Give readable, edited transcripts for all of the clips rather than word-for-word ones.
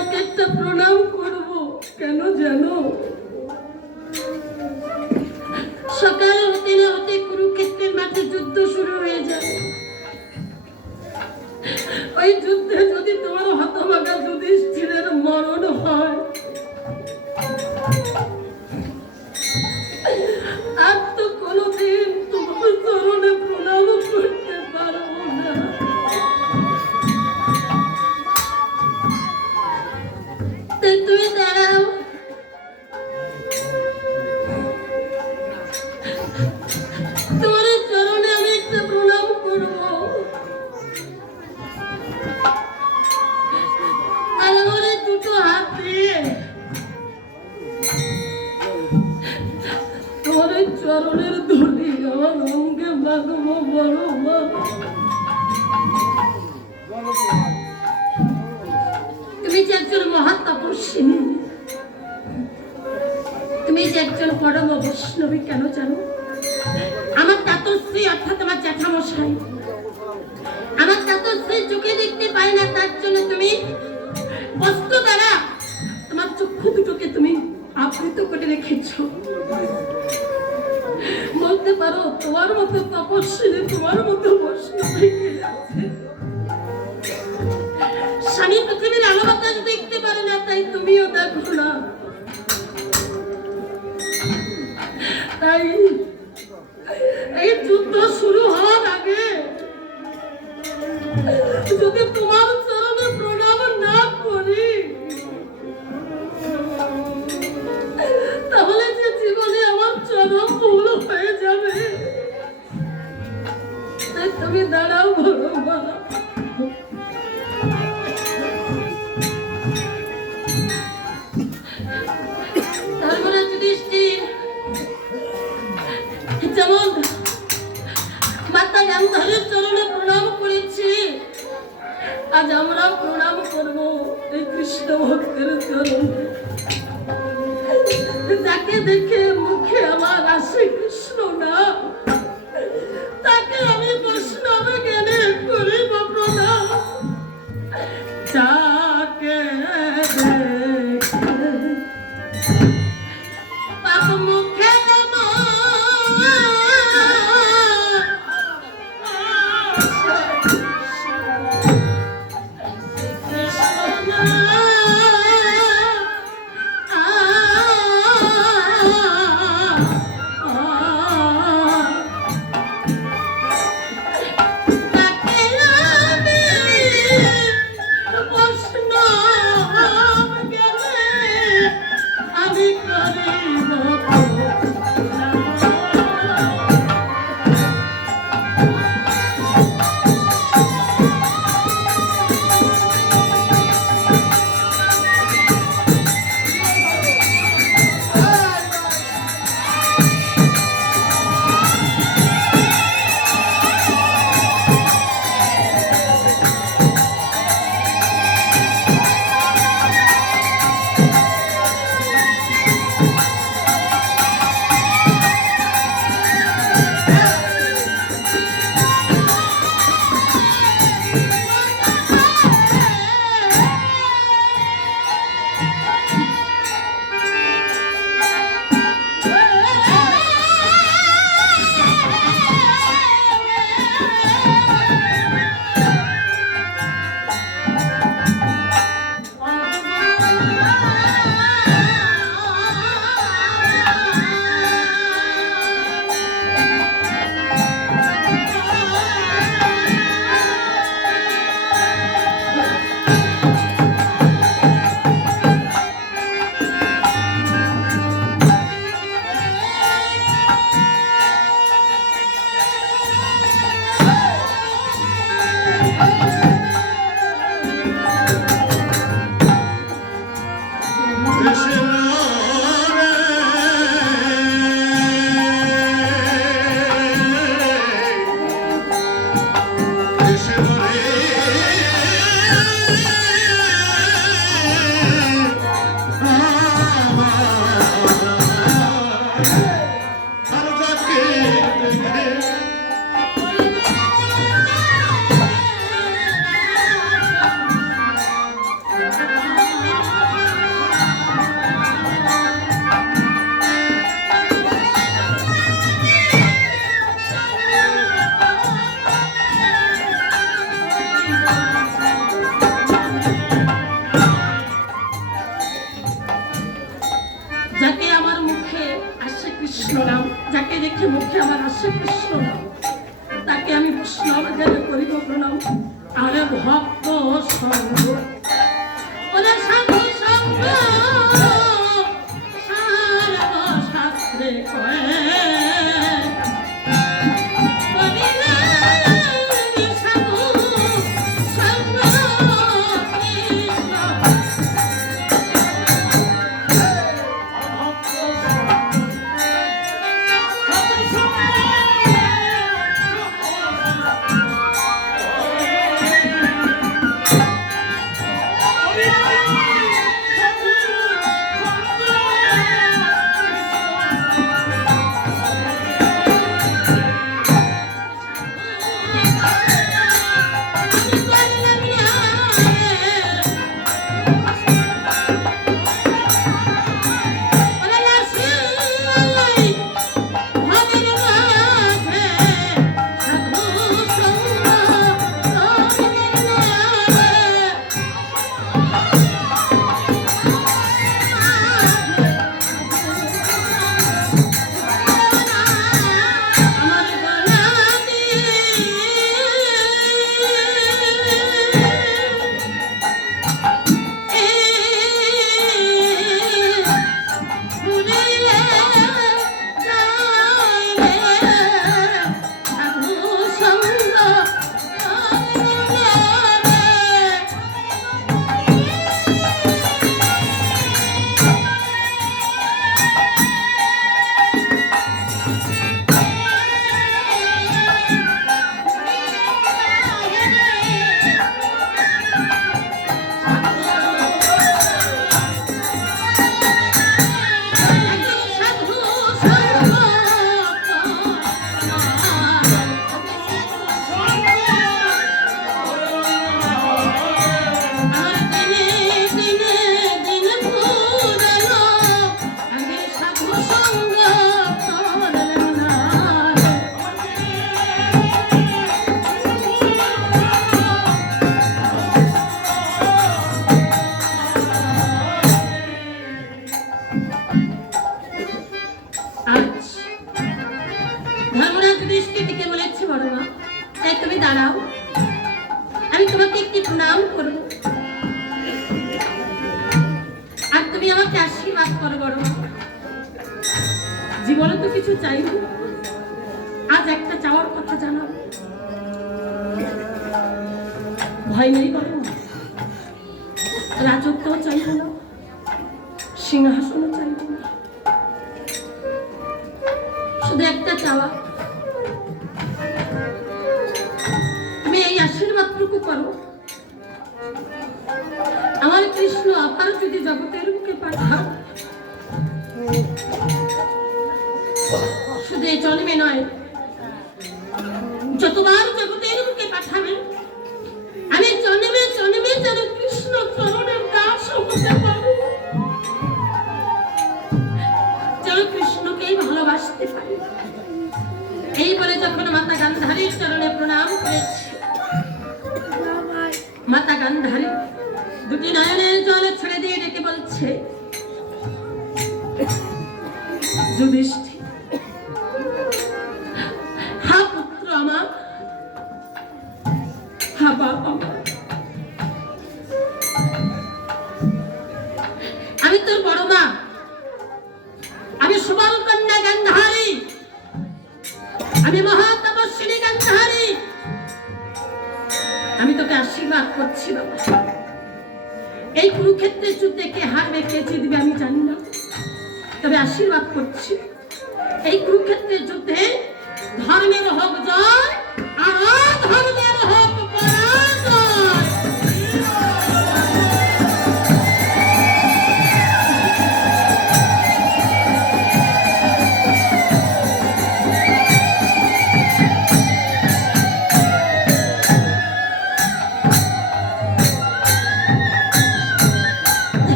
তোমাকে একটা প্রণাম করব। কেন জানো? সকাল হতে না হতে কুরুক্ষেত্রের মাঠে যুদ্ধ শুরু হয়ে যাবে। ওই যুদ্ধে যদি তোমার হতভাগা যুধিষ্ঠিরের মরণ হয়, আর তো কোনোদিন তোমার চরণে প্রণাম করতে পারবো না। তাই তুমি দাঁড়াও, তোমার চরণে আমি একটা প্রণাম করবো। আর আমার দুটো হাত দিয়ে তোমার চরণের ধুলি আমার অঙ্গে মাগবো। বড় মা, তুমি যে একজন মহা তপস্বিনী, তুমি যে একজন পরম বৈষ্ণবী, কেন জানো? আমার তাতশ্রী অর্থাৎ আমার জ্যাঠামশাই, আমার তাতশ্রী চোখে দেখতে পায় না, তার জন্য তুমি বস্ত্র দ্বারা তোমার চক্ষু দুটোকে তুমি আবৃত করে রেখেছ। বলতে পারো তোমার মতো তপস্বিনী, তোমার মতো বৈষ্ণবী কে আছে? স্বামী পৃথিবীর আলো বাতাস দেখতে পারে না, তাই তুমিও দেখো না। তাই এই যুদ্ধ শুরু হওয়ার আগে যদি তোমার চরণে প্রণাম না করি, তাহলে যে জীবনে আমার চরম ভুল হয়ে যাবে। তাই তুমি দাঁড়াও বড় মা। তারপরে যুধিষ্ঠির যেমন মাতা গান্ধারীর চরণে প্রণাম করেছি, আজ আমরা প্রণাম করবো এই কৃষ্ণ ভক্তের চরণে, যাকে দেখে মুখে আমার আসে কৃষ্ণ নাম, তাকে আমি বৈষ্ণব জ্ঞানে করিব প্রণাম। যাকে পাপ মুখে কৃষ্ণ নাম, যাকে দেখে মুখে আমার আসে কৃষ্ণ নাম, তাকে আমি বৈষ্ণব জ্ঞানে করিব প্রণাম। আরে ভক্ত সঙ্গ ওরে সাধু সঙ্গ সর্বশাস্ত্রে কয় জীবনে তো কিছু চাইনি, আজ একটা চাওয়ার কথা জানাও। ভয় নেই বলো, রাজত্বও চাইব না, সিংহাসনও চাইব না, শুধু একটা চাওয়া, তুমি এই আশীর্বাদটুকু করো, আমার কৃষ্ণ আবার যদি জগতের বুকে পাঠাও, শুধু এই জন্মে নয়, যতবার জগতের বুকে পাঠাবেন, আমি জন্মে জন্মে যেন কৃষ্ণ চরণের দাস হতে পারি, যেন কৃষ্ণকেই ভালোবাসতে পারি। এই বলে যখন মাতা গান্ধারীর চরণে প্রণাম করেছি, মাতা গান্ধারী দুটি নয়নের জল ছেড়ে দিয়ে ডেকে বলছে, যুধিষ্ঠির, হা পুত্র আমার, হা বাপ আমার, আমি তোর বড় মা, আমি সুবল কন্যা গান্ধারী, আমি মহাতপস্বিনী গান্ধারী, আমি তোকে আশীর্বাদ করছি বাবা। এই কুরুক্ষেত্রের যুদ্ধে কে হারবে কে জিতবে আমি জানি না, তবে আশীর্বাদ করছি এই কুরুক্ষেত্রের যুদ্ধে ধর্মের হোক জয় আর অধর্মের হোক পরাজয়।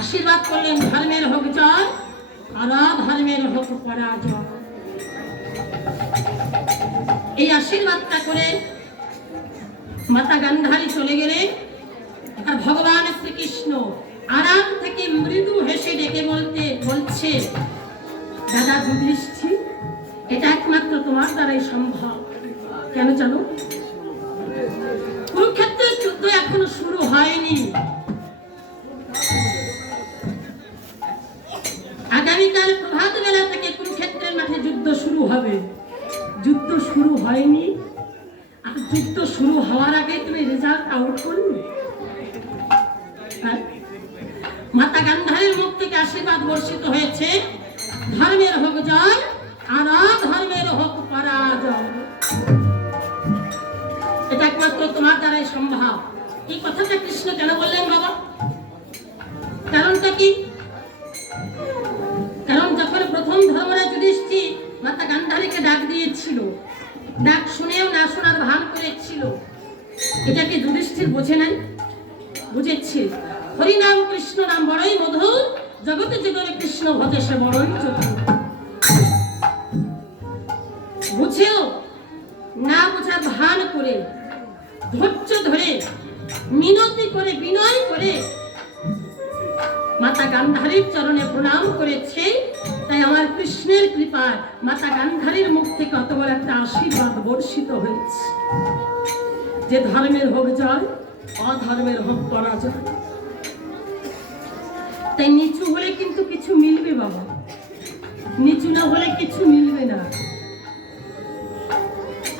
আশীর্বাদ করলেন ধর্মের হোক জয় আর অধর্মের হোক পরাজয়। এই আশীর্বাদটা করে মাতা গান্ধারী চলে গেলে আর ভগবান শ্রীকৃষ্ণ আড়াল থেকে মৃদু হেসে ডেকে বলছে, দাদা যুধিষ্ঠির, এটা একমাত্র তোমার দ্বারাই সম্ভব। কেন জানো? কুরুক্ষেত্রের যুদ্ধ এখনো শুরু হয়নি। আগামীকাল প্রভাত বেলা থেকে কুরুক্ষেত্রের মাঠে যুদ্ধ শুরু হবে। যুদ্ধ শুরু হয়নি, আর যুদ্ধ শুরু হওয়ার আগে তুমি রেজাল্ট আউট করলে। মাতা গান্ধারীর মুখ থেকে আশীর্বাদ বর্ষিত হয়েছে, ধর্মের হোক জয় আর অধর্মের হোক পরাজয়। এটা একমাত্র তোমার দ্বারাই সম্ভব। এই কথাটা কৃষ্ণ কেন বললেন বাবা? কারণটা কি? কারণ যখন প্রথম ধর্মরাজ যুধিষ্ঠির মাতা গান্ধারীকে ডাক দিয়েছিল, ডাক শুনেও না শোনার ভান করেছিল, এটা কি যুধিষ্ঠির বোঝে নাই? বুঝেছে। হরিনাম কৃষ্ণ নাম বড়ই মধুর, জগতে জীবনে কৃষ্ণ ভজে সে বড়ই চতুর। বুঝেও না বোঝার ভান করে, ধৈর্য ধরে, মিনতি করে, বিনয় করে মাতা গান্ধারীর চরণে প্রণাম করেছে। তাই আমার কৃষ্ণের কৃপায় মাতা গান্ধারীর মুখ থেকে অত বড় একটা আশীর্বাদ বর্ষিত হয়েছে যে ধর্মের হোক জয়, অধর্মের হোক পরাজয়। তাই নিচু হলে কিন্তু কিছু মিলবে বাবা, নিচু না হলে কিছু মিলবে না।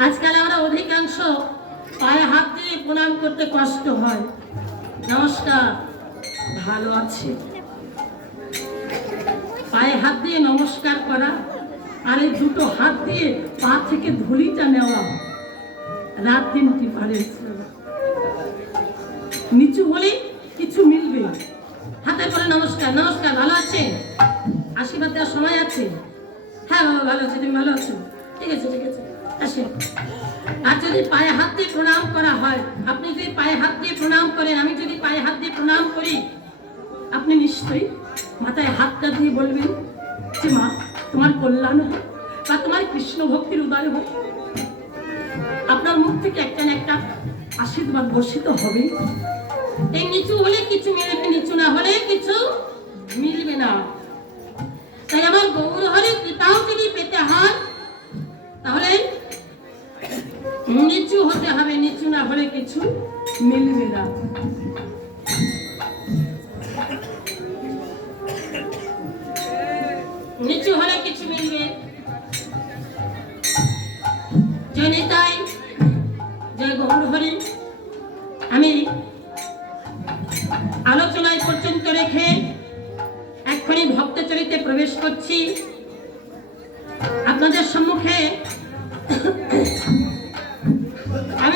আজকাল আমরা অধিকাংশ পায়ে হাত দিয়ে প্রণাম করতে কষ্ট হয়। নমস্কার, ভালো আছে। পায়ে হাত দিয়ে নমস্কার করা আর এই দুটো হাত দিয়ে পা থেকে ধুলিটা নেওয়া, রাত দিন ডিফারেন্স। নিচু হলে কিছু মিলবে। হাতে করে নমস্কার, নমস্কার, ভালো আছে? আশীর্বাদ দেওয়ার সময় আছে? হ্যাঁ বাবা ভালো আছে, তুমি ভালো আছো? ঠিক আছে, ঠিক আছে, আসে। আর যদি পায়ে হাত দিয়ে প্রণাম করা হয়, আপনি যদি পায়ে হাত দিয়ে প্রণাম করেন, আমি যদি পায়ে হাত দিয়ে প্রণাম করি, আপনি নিশ্চয়ই মাথায় হাতটা দিয়ে বলবেন যে মা তোমার কল্যাণ হোক বা তোমার কৃষ্ণ ভক্তির উদয় হোক। আপনার মুখ থেকে একটা না একটা আশীর্বাদ বর্ষিত হবে। এই নিচু হলে কিছু মিলবে, নিচু না হলে কিছু মিলবে না। তাই আমার গৌর হরে কৃপাও যদি পেতে হয় তাহলে নিচু হতে হবে, নিচু না হলে কিছু মিলবে না। নিচু হলে কিছু মিলবে। জয় নিতাই, জয় গৌর হরি। আমি আলোচনায় পর্যন্ত রেখে এক্ষুনি ভক্ত চরিত্রে প্রবেশ করছি। আপনাদের সম্মুখে আমি